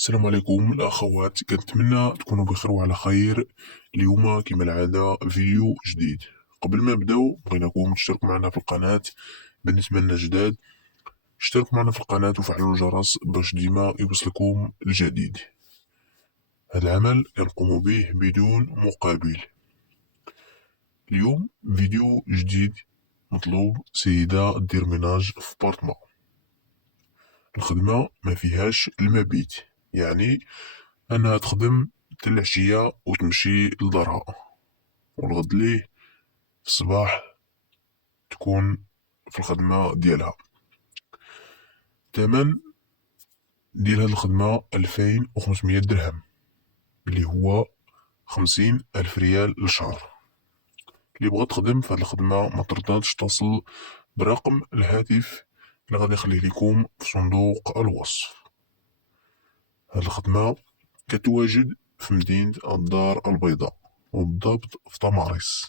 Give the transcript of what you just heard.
السلام عليكم الأخوات، كنتمنى تكونوا بخير وعلى خير. اليوم كما العادة فيديو جديد. قبل ما نبداو بغيناكم تشتركوا معنا في القناة. بالنسبة لنا جداد، اشتركوا معنا في القناة وفعلوا الجرس باش ديما يوصلكم الجديد. هذا العمل كنقوم به بدون مقابل. اليوم فيديو جديد. مطلوب سيدة دير ميناج في بارتما. الخدمة ما فيهاش المبيت، يعني أنا تخدم حتى العشية وتمشي لدارها، والغد ليه في الصباح تكون في الخدمة ديالها. الثمن ديال هاد الخدمة 2500 درهم، اللي هو 50,000 ريال للشهر. اللي بغا تخدم في هاد الخدمة ما ترضاش تصل برقم الهاتف اللي غادي نخليه لكم في صندوق الوصف. هاد الخدمة كتواجد في مدينة الدار البيضاء، وبالضبط في تماريس.